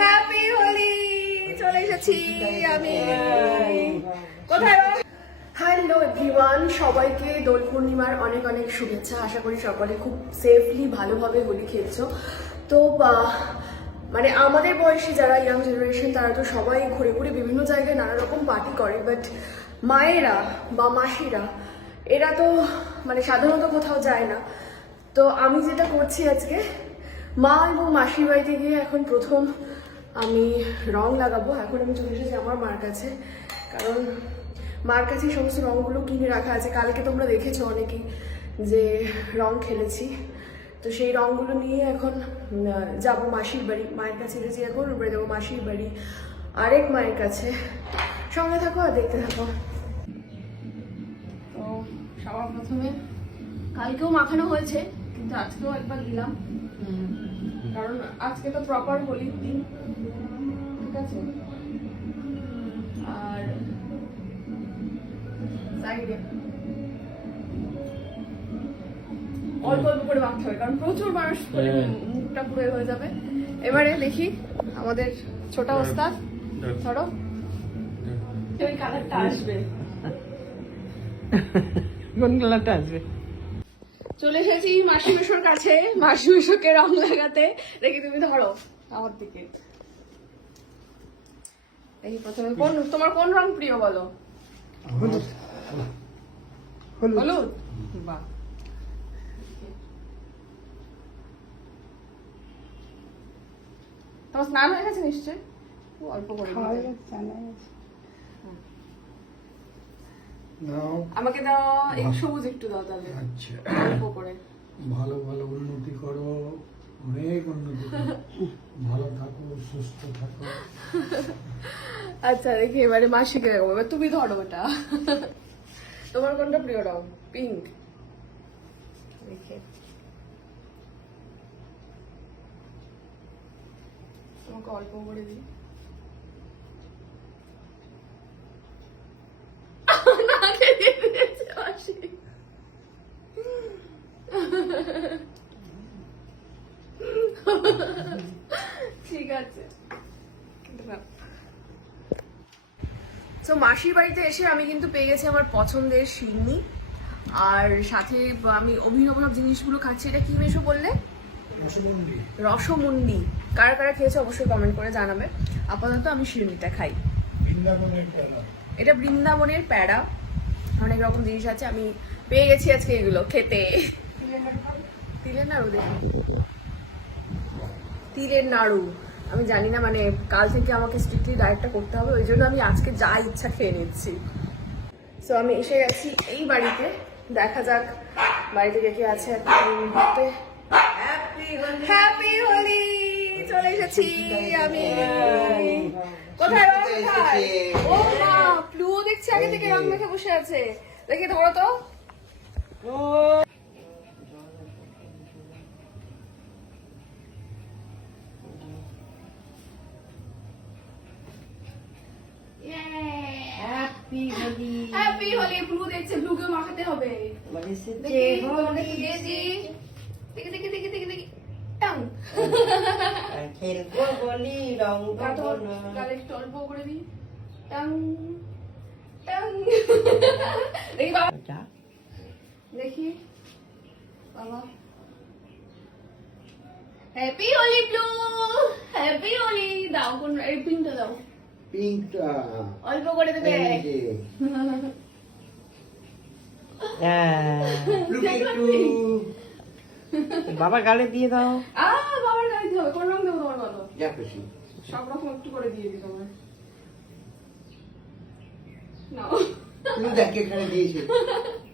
Happy Holi চলে এসেছি আমি। কোথায় হ্যালো এভরিওয়ান সবাইকে দোল পূর্ণিমার অনেক অনেক শুভেচ্ছা। আশা করি সকলে খুব সেফলি ভালোভাবে হোলি খেলছো। তো মানে আমাদের বয়সী যারা ইয়াং জেনারেশন তারা তো সবাই ঘুরে ঘুরে বিভিন্ন জায়গায় নানা রকম পার্টি করে বাট মায়েরা বা মাসিরা এরা তো মানে সাধারণত কোথাও যায় না। তো আমি যেটা করছি আজকে মা এবং মাসির বাড়িতে গিয়ে এখন প্রথম আমি রং লাগাবো। এখন আমি চলে এসেছি আমার মার কাছে। কারণ মার কাছে সমস্ত রঙগুলো কিনে রাখা আছে। কালকে তোমরা দেখেছ অনেকেই যে রং খেলেছি। তো সেই রঙগুলো নিয়ে এখন যাব মাসির বাড়ি। মায়ের কাছে এসেছি এখন উপরে যাব মাসির বাড়ি। আরেক মায়ের কাছে। সঙ্গে থাকো আর দেখতে থাকো। তো সবার প্রথমে কালকেও মাখানো হয়েছে। কিন্তু আজকেও একবার দিলাম। কারণ আজকে তো প্রপার হোলির দিন। ঠিক আছে? আর সাইডে। অল্প অল্প করে মাখতে হবে কারণ প্রচুর মানুষ করে হ্যাঁ। মুখটা পুরো হয়ে যাবে। এবারে দেখি আমাদের ছোট ওস্তাদ ধরো ওই কালারটা আসবে। কোন কালারটা আসবে? চলে এসেছি মাসি মেশোর কাছে। মাসি মেশোকে রং লাগাতে। দেখি তুমি ধরো আমার দিকে। দেখি প্রথমে কোন তোমার কোন রং প্রিয় বলো? হলুদ। বাহ। তোমার স্নান হয়ে গেছে নিশ্চয় অল্প করে আমাকে দাও একটু সবুজ একটু দাও তাহলে। আচ্ছা। করে। ভালো ভালো উন্নতি করো। অনেক উন্নতি ভালো থাকো সুস্থ থাকো। আচ্ছা দেখি এবারে মাসিকে দেবো এবার তুমি ধরো ওটা। তোমার কোনটা প্রিয় রং? পিঙ্ক দেখে। তোমাকে অল্প করে দিই নাকে দিয়ে দিয়েছে মাসি। ঠিক আছে। তো মাসির বাড়িতে এসে আমি কিন্তু পেয়ে গেছি আমার পছন্দের সিন্নি। আর সাথে আমি অভিনব জিনিসগুলো খাচ্ছি। এটা কি মেশো বললে? রসমন্ডি। কারা কারা খেয়েছে অবশ্যই কমেন্ট করে জানাবে। আপাতত আমি শিরনিটা খাই। এটা বৃন্দাবনের প্যাড়া অনেক রকম জিনিস আছে। আমি পেয়ে গেছি আজকে এগুলো খেতে। তিলের নাড়ু দেখি তিলের নাড়ু। আমি জানি না মানে কাল থেকে আমাকে স্ট্রিক্টলি ডায়েটটা করতে হবে ওই জন্য আমি আজকে যা ইচ্ছা খেয়ে নিচ্ছি। সো আমি এসে গেছি এই বাড়িতে। দেখা যাক বাড়িতে কে কে আছে হ্যাপি হোলি চলে এসেছি আমি। কোথায় ও মা প্লু দেখছি আগে থেকে রং মেখে বসে আছে। দেখি ধরো তো। Happy Holi happy Holi blue দেখছে মাখাতে হবে। দেখি তোমাকে হোলি দেখি দেখি দেখি দেখি দেখি। টাং খেলব বলি রং গালে একটু অল্প করে দিই। টাং টাং দেখি বাবা। দেখি। বাবা। Happy Holi blue happy Holi দাও কোন এই পিনটা দাও। পিঙ্কটা অল্প করে দেবে। এই যে হ্যাঁ। বাবা গালে দিয়ে দাও। আ বাবার গায়ে দিতে হবে কোন রং দেবো তোমার বলো? যা খুশি। সব রকম একটু করে দিয়ে দিই তোমার নাও। তুমি দেখে এখানে দিয়েছে।